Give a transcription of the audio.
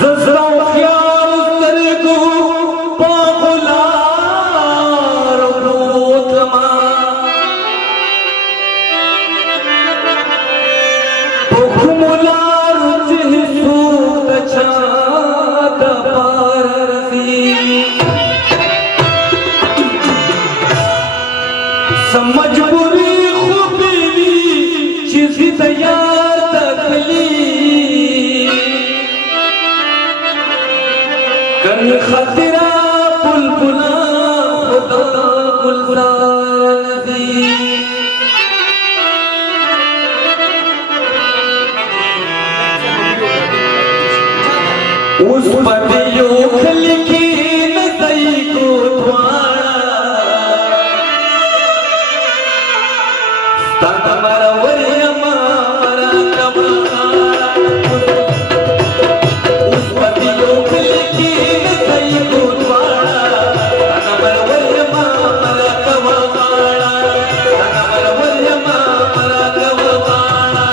ززرو خیال سترګو په غلار وروتما په کوم لار چې څوک چا د پار رسي مجبوری خوبی چیزی تیار تکلی کن خطرہ بلبلا خدا گلزار دی اس پتیو کھلکی نزائی کو دوارا ستانا مرا وریما مرا کمانا اس پتیو کھلکی نزائی کو دوارا ستانا مرا وریما مرا کمانا ستانا مرا وریما مرا کمانا